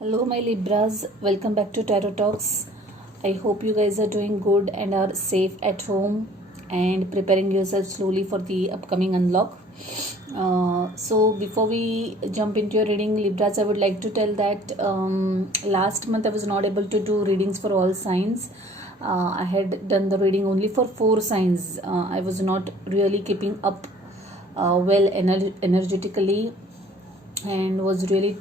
Hello, my Libras. Welcome back to Tarot Talks. I hope you guys are doing good and are safe at home and preparing yourself slowly for the upcoming unlock. Before we jump into your reading, Libras, I would like to tell that last month I was not able to do readings for all signs. I had done the reading only for 4 signs. I was not really keeping up energetically and was really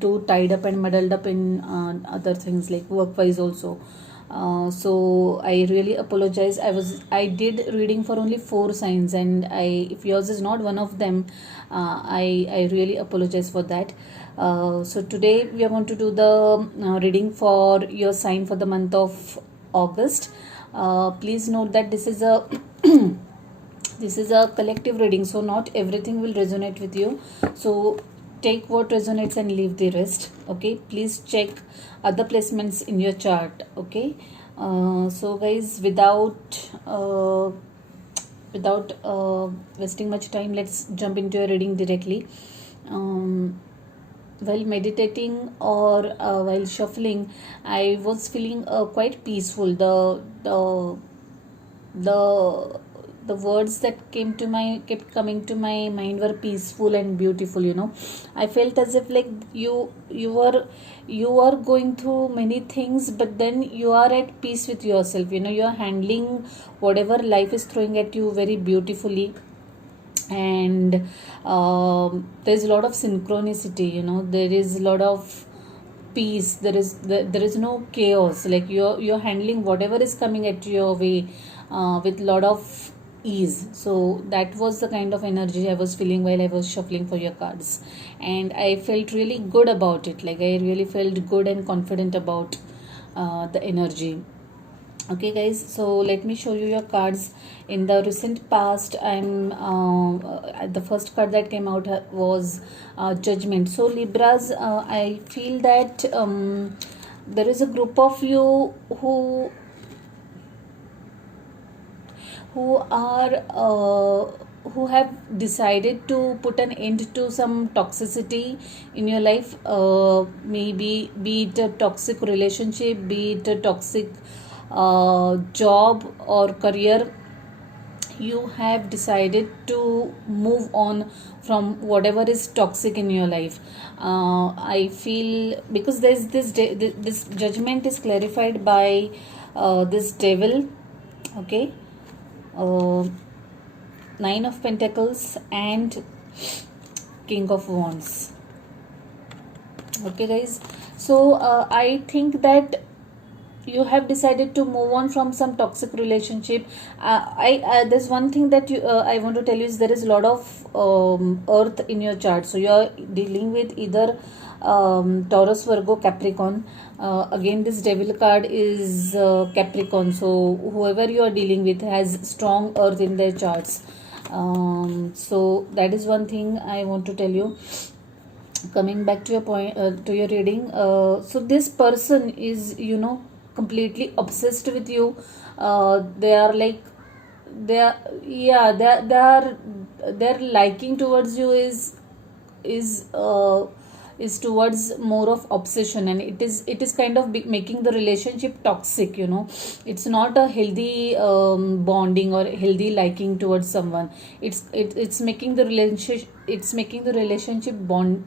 too tied up and muddled up in other things like work wise also. So I really apologize. I did reading for only 4 signs, and if yours is not one of them, I really apologize for that. So today we are going to do the reading for your sign for the month of August. Please note that this is a this is a collective reading, so not everything will resonate with you. So take what resonates and leave the rest. Okay, please check other placements in your chart. Okay, so guys, without wasting much time, let's jump into a reading directly. While meditating or while shuffling, I was feeling quite peaceful. The words that kept coming to my mind were peaceful and beautiful. I felt as if like you are going through many things, but then you are at peace with yourself. You are handling whatever life is throwing at you very beautifully. And there's a lot of synchronicity. There is a lot of peace. There is no chaos. Like you're handling whatever is coming at your way with a lot of ease. So that was the kind of energy I was feeling while I was shuffling for your cards, and I felt really good about it. Like I really felt good and confident about the energy. Okay guys, so let me show you your cards. In the recent past, the first card that came out was Judgment. So Libras, I feel that there is a group of you who have decided to put an end to some toxicity in your life. Maybe be it a toxic relationship, be it a toxic job or career. You have decided to move on from whatever is toxic in your life. I feel because there's this Judgment is clarified by this Devil. Okay, 9 of Pentacles and King of Wands. Okay guys, so I think that you have decided to move on from some toxic relationship. There's one thing that I want to tell you is there is a lot of earth in your chart. So you're dealing with either Taurus, Virgo, Capricorn. Again, this Devil card is Capricorn. So whoever you are dealing with has strong earth in their charts. So that is one thing I want to tell you. Coming back to your point, to your reading, so this person is completely obsessed with you. They are like their liking towards you is towards more of obsession, and it is kind of making the relationship toxic. It's not a healthy bonding or healthy liking towards someone. It's making the relationship bond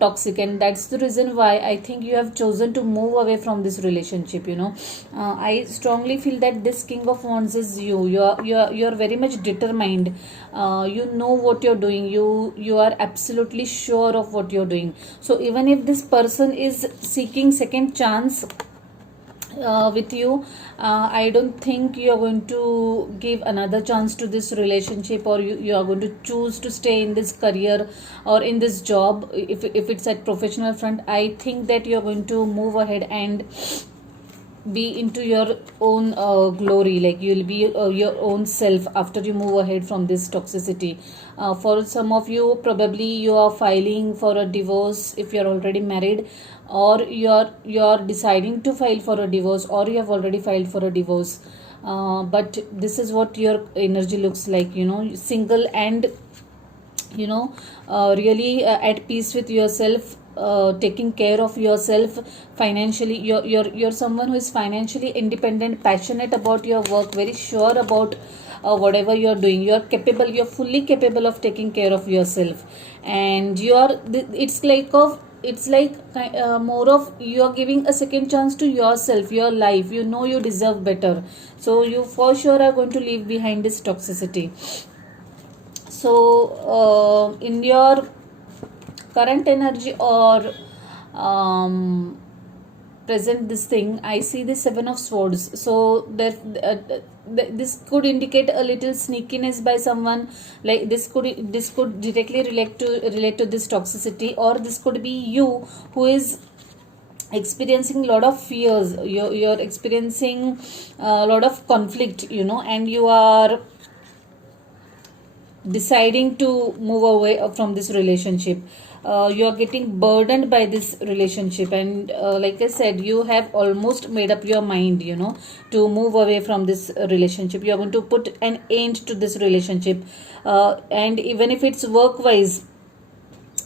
toxic, and that's the reason why I think you have chosen to move away from this relationship. I strongly feel that this King of Wands is you're very much determined. You know what you're doing. You are absolutely sure of what you're doing. So even if this person is seeking second chance with you, I don't think you are going to give another chance to this relationship, or you are going to choose to stay in this career or in this job. If it's at professional front, I think that you are going to move ahead and be into your own glory. Like you'll be your own self after you move ahead from this toxicity. For some of you, probably you are filing for a divorce if you're already married, or you're deciding to file for a divorce, or you have already filed for a divorce. But this is what your energy looks like. Single and really at peace with yourself. taking care of yourself financially. You're someone who is financially independent, passionate about your work, very sure about whatever you're doing. You're fully capable of taking care of yourself, and it's like more of you are giving a second chance to yourself, your life. You know you deserve better, so you for sure are going to leave behind this toxicity. So in your current energy or present this thing, I see the seven of swords. So this could indicate a little sneakiness by someone. Like this could directly relate to this toxicity, or this could be you who is experiencing a lot of fears. You're experiencing a lot of conflict, and you are deciding to move away from this relationship. You are getting burdened by this relationship, and like I said, you have almost made up your mind, to move away from this relationship. You are going to put an end to this relationship, and even if it's work wise,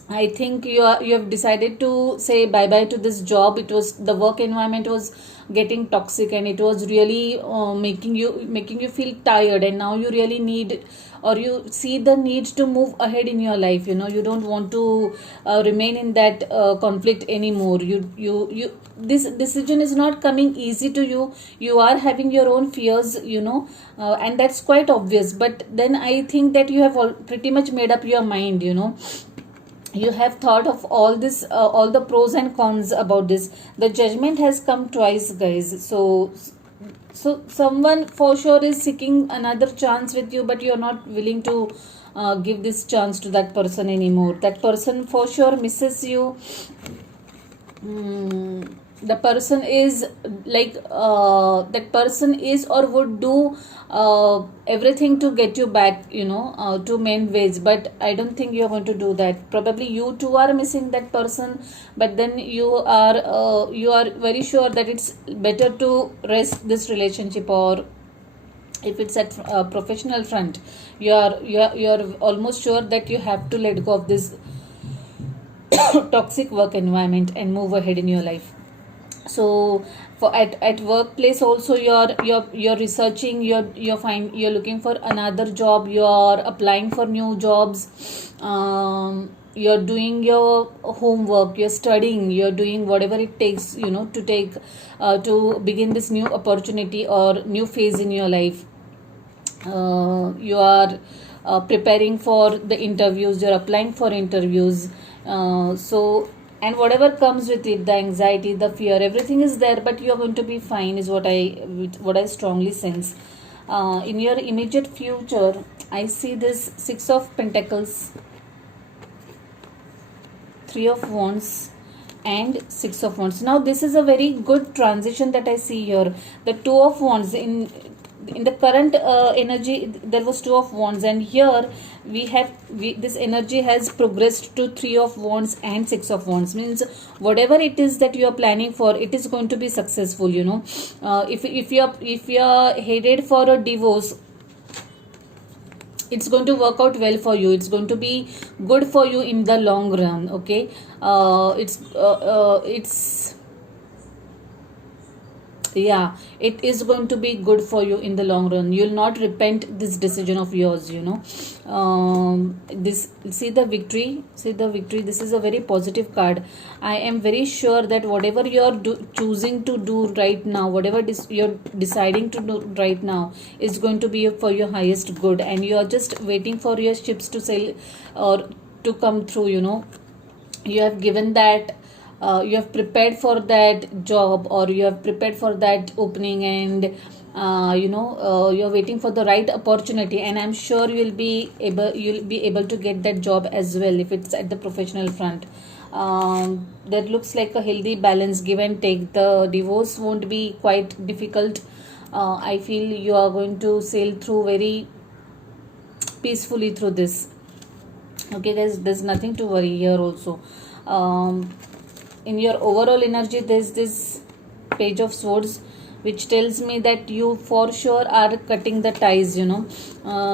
I think you have decided to say bye bye to this job. The work environment was getting toxic, and it was really making you feel tired, and now you really need, or you see the need to move ahead in your life. You don't want to remain in that conflict anymore. You This decision is not coming easy to you. You are having your own fears, and that's quite obvious. But then I think that you have pretty much made up your mind. You have thought of all this, all the pros and cons about this. The judgment has come twice, guys. So someone for sure is seeking another chance with you, but you're not willing to give this chance to that person anymore. That person for sure misses you. The person is like that person is or would do everything to get you back, to mend ways. But I don't think you're going to do that. Probably you too are missing that person, but then you are very sure that it's better to rest this relationship. Or if it's at professional front, you're almost sure that you have to let go of this toxic work environment and move ahead in your life. So for at workplace also, you're researching, you're looking for another job, you're applying for new jobs, you're doing your homework, you're studying, you're doing whatever it takes, to take to begin this new opportunity or new phase in your life. You are preparing for the interviews, you're applying for interviews. And whatever comes with it, the anxiety, the fear, everything is there, but you are going to be fine, is what I strongly sense. In your immediate future, I see this 6 of Pentacles, 3 of Wands, and 6 of Wands. Now this is a very good transition that I see here. The 2 of Wands, in the current energy, there was 2 of Wands, and here this energy has progressed to 3 of Wands and 6 of Wands. Means whatever it is that you are planning for, it is going to be successful. If you're headed for a divorce, it's going to work out well for you. It's going to be good for you in the long run. Okay, it is going to be good for you in the long run. You'll not repent this decision of yours. See the victory. This is a very positive card. I am very sure that whatever you're choosing to do right now, whatever you're deciding to do right now, is going to be for your highest good, and you are just waiting for your ships to sail or to come through. You have given that, you have prepared for that job, or you have prepared for that opening, and you're waiting for the right opportunity, and I'm sure you'll be able to get that job as well if it's at the professional front. That looks like a healthy balance, give and take. The divorce won't be quite difficult. I feel you are going to sail through very peacefully through this. Okay guys, there's nothing to worry here also. In your overall energy, there's this Page of Swords, which tells me that you for sure are cutting the ties, you know.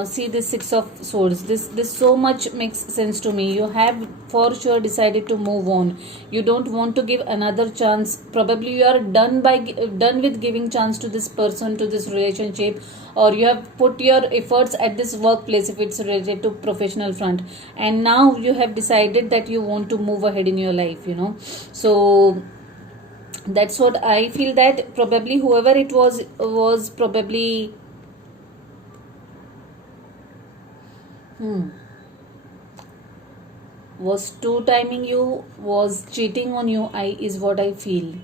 See this Six of Swords, this so much makes sense to me. You have for sure decided to move on. You don't want to give another chance. Probably you are done with giving chance to this person, to this relationship, or you have put your efforts at this workplace if it's related to professional front, and now you have decided that you want to move ahead in your life, you know. So that's what I feel, that probably whoever it was probably was two timing you, was cheating on you, I is what I feel.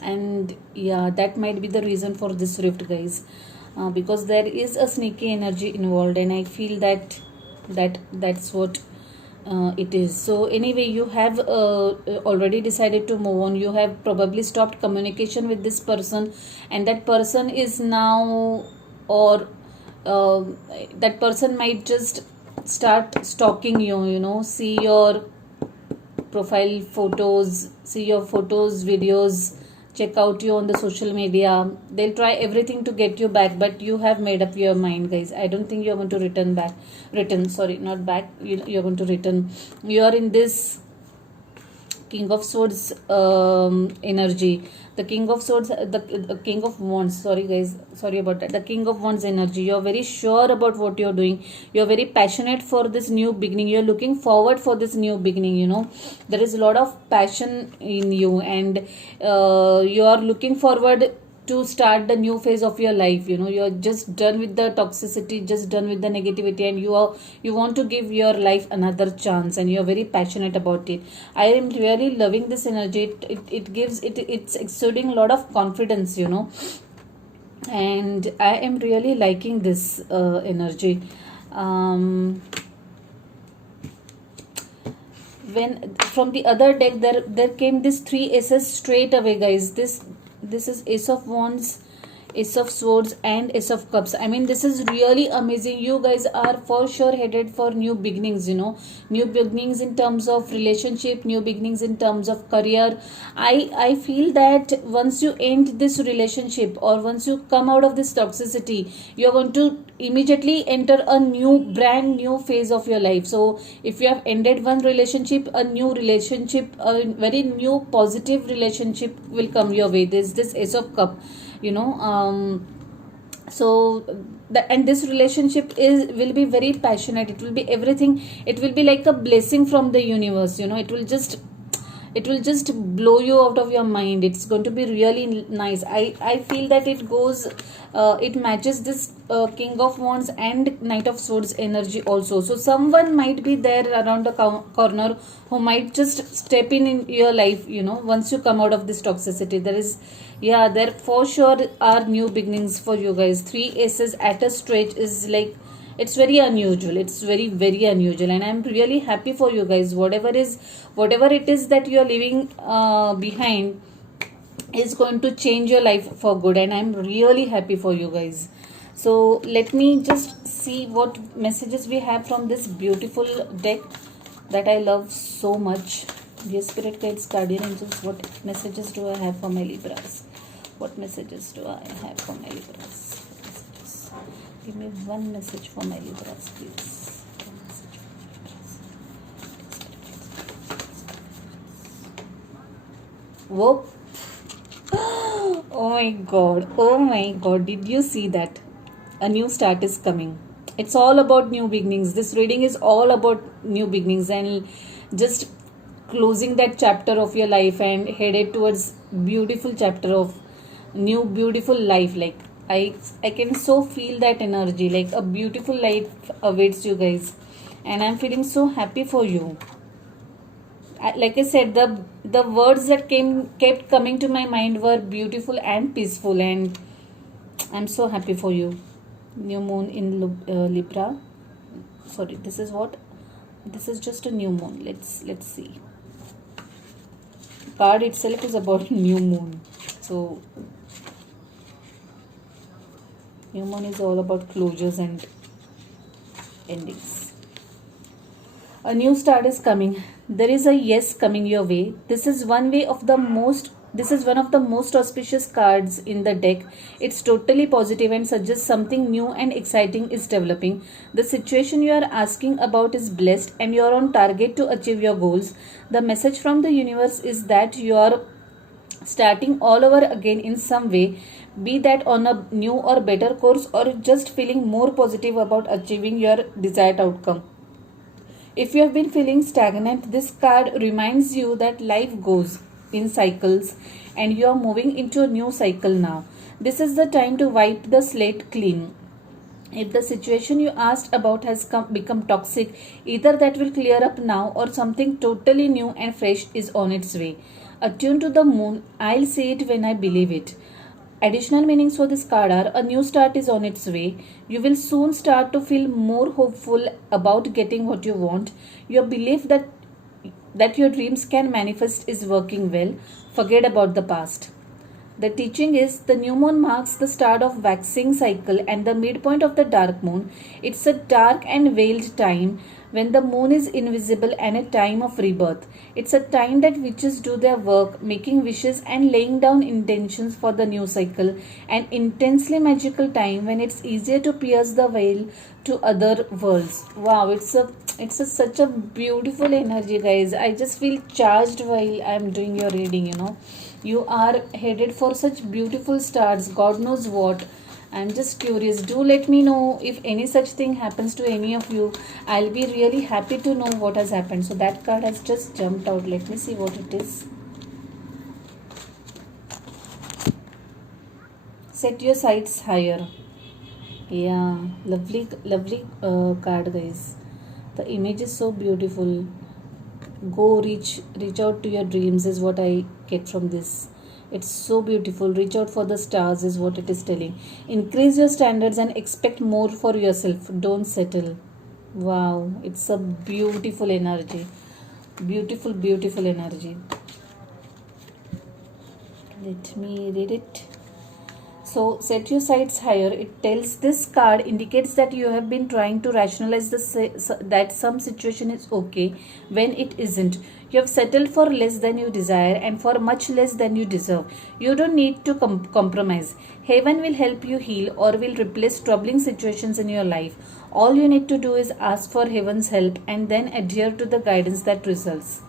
And yeah, that might be the reason for this rift, guys. Because there is a sneaky energy involved, and I feel that's what it is. So anyway, you have already decided to move on. You have probably stopped communication with this person, and that person is now, or uh, that person might just start stalking you, you know, see your profile photos, see your photos, videos, check out you on the social media. They'll try everything to get you back, but you have made up your mind, guys. I don't think you're going to return, sorry, not back, you're going to return. You are in this King of Swords energy. The King of Swords, the King of Wands, sorry guys, sorry about that. The King of Wands energy. You're very sure about what you're doing. You're very passionate for this new beginning. You're looking forward for this new beginning, you know. There is a lot of passion in you, and you are looking forward to start the new phase of your life, you know. You're just done with the toxicity, just done with the negativity, and you want to give your life another chance, and you're very passionate about it. I am really loving this energy. It gives it's exuding a lot of confidence, you know, and I am really liking this energy. um when from the other deck, there came this three aces straight away, guys. This is Ace of Wands, Ace of Swords, and Ace of Cups. I mean, this is really amazing. You guys are for sure headed for new beginnings, you know. New beginnings in terms of relationship, new beginnings in terms of career. I feel that once you end this relationship, or once you come out of this toxicity, you're going to immediately enter a brand new phase of your life. So if you have ended one relationship, a new relationship, a very new positive relationship will come your way. There's this Ace of Cup, you know. So and this relationship will be very passionate. It will be everything. It will be like a blessing from the universe, you know. It will just blow you out of your mind. It's going to be really nice. I feel that it matches this King of Wands and Knight of Swords energy also. So someone might be there around the corner who might just step in your life, you know, once you come out of this toxicity. There for sure are new beginnings for you guys. Three aces at a stretch is like, it's very unusual. It's very, very unusual, and I'm really happy for you guys. Whatever it is that you're leaving behind is going to change your life for good, and I'm really happy for you guys. So let me just see what messages we have from this beautiful deck that I love so much. Dear Spirit Guides, Guardian Angels, what messages do I have for my Libras? What messages do I have for my Libras? Give me one message for my Libras, please. One message for my Libras. Whoa. Oh my god. Oh my god. Did you see that? A new start is coming. It's all about new beginnings. This reading is all about new beginnings, and just closing that chapter of your life and headed towards beautiful chapter of new beautiful life. Like I can so feel that energy. Like a beautiful life awaits you guys, and I'm feeling so happy for you. Like I said, the words that kept coming to my mind were beautiful and peaceful, and I'm so happy for you. New moon in Libra. Sorry, this is what? This is just a new moon. Let's see. Card itself is about new moon. So new moon is all about closures and endings. A new start is coming. There is a yes coming your way. This is one way of the most This is one of the most auspicious cards in the deck. It's totally positive and suggests something new and exciting is developing. The situation you are asking about is blessed and you are on target to achieve your goals. The message from the universe is that you are starting all over again in some way, be that on a new or better course or just feeling more positive about achieving your desired outcome. If you have been feeling stagnant, this card reminds you that life goes in cycles and you are moving into a new cycle now. This is the time to wipe the slate clean. If the situation you asked about has become toxic, either that will clear up now or something totally new and fresh is on its way. Attuned to the moon, I'll see it when I believe it. Additional meanings for this card are: a new start is on its way. You will soon start to feel more hopeful about getting what you want. Your belief that your dreams can manifest is working well. Forget about the past. The teaching is the new moon marks the start of waxing cycle and the midpoint of the dark moon. It's a dark and veiled time when the moon is invisible and a time of rebirth. It's a time that witches do their work, making wishes and laying down intentions for the new cycle. An intensely magical time when it's easier to pierce the veil to other worlds. Wow, it's such a beautiful energy, guys. I just feel charged while I'm doing your reading. You are headed for such beautiful stars, God knows what. I'm just curious. Do let me know if any such thing happens to any of you. I'll be really happy to know what has happened. So that card has just jumped out. Let me see what it is. Set your sights higher. Yeah, lovely card, guys. The image is so beautiful. Go reach out to your dreams is what I get from this. It's so beautiful. Reach out for the stars is what it is telling. Increase your standards and expect more for yourself. Don't settle. Wow, it's a beautiful energy. Beautiful energy. Let me read it. So set your sights higher. It tells, this card indicates that you have been trying to rationalize that some situation is okay when it isn't. You have settled for less than you desire and for much less than you deserve. You don't need to compromise. Heaven will help you heal or will replace troubling situations in your life. All you need to do is ask for heaven's help and then adhere to the guidance that results.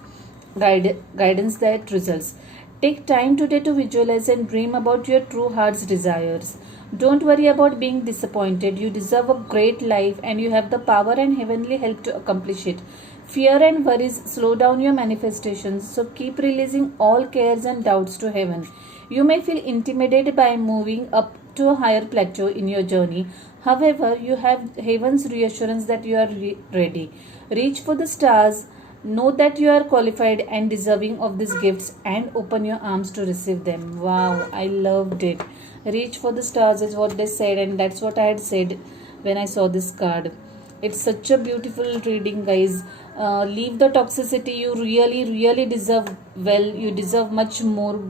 Guidance that results. Take time today to visualize and dream about your true heart's desires. Don't worry about being disappointed. You deserve a great life and you have the power and heavenly help to accomplish it. Fear and worries slow down your manifestations, so keep releasing all cares and doubts to heaven. You may feel intimidated by moving up to a higher plateau in your journey. However, you have heaven's reassurance that you are ready. Reach for the stars. Know that you are qualified and deserving of these gifts and open your arms to receive them. Wow, I loved it. Reach for the stars is what they said, and that's what I had said when I saw this card. It's such a beautiful reading, guys. Leave the toxicity. You really deserve well. You deserve much more.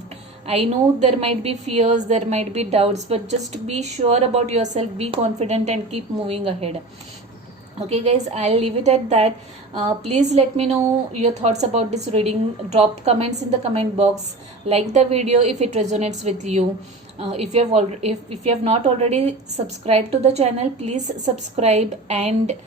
I know there might be fears, there might be doubts, but just be sure about yourself, be confident, and keep moving ahead. Okay, guys, I'll leave it at that. Please let me know your thoughts about this reading. Drop comments in the comment box. Like the video if it resonates with you. If you have not already subscribed to the channel, please subscribe and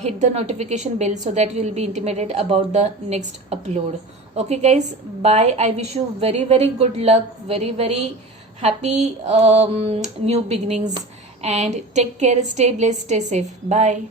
hit the notification bell so that you will be intimated about the next upload. Okay, guys, bye. I wish you very good luck, very happy new beginnings, and take care, stay blessed, stay safe. Bye.